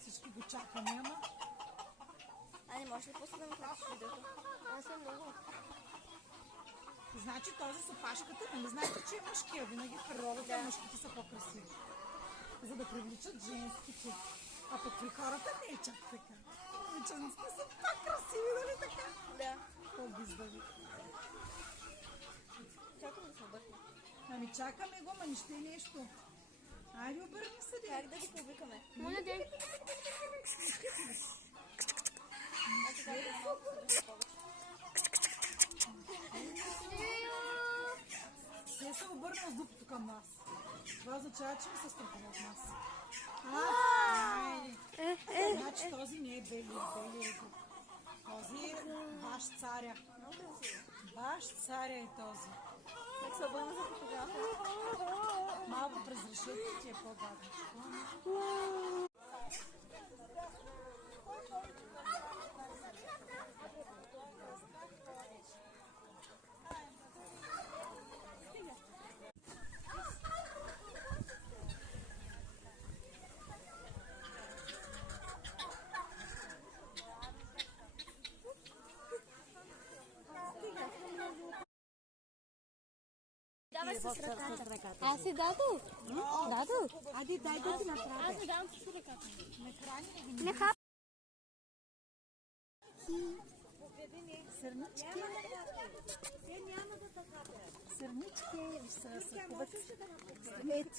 Всички го чакаме, ама. Не може ли после да ми включиш видеото? Аз съм много. Значи този с опашката, нали знаете, че е мъжкия. Винаги в природата мъжките са по-красиви. За да привличат женските. А пък при хората не е чак така. Момиченците са по-красиви, нали така? Да. По-гиздави. Чакам да се обърна. Ами чакаме го, ма не ще нещо. Айде обърни се, Как да ги повикаме? Моля де. Те се обърна с дупото към нас. Това означава, че не се страхува от нас. Значи този не е бели е друг. Този е баш царя. Баш царя е този. Как се обърна за фотография? Малко през решетките е по-гадно. Давай с ръката. Аз си дадох. Дадох. Айде, дай да ти направя. Аз си давам с ръката. Не храни ли ги? Не хап. Сърнички. Сърнички са хубави. Ето.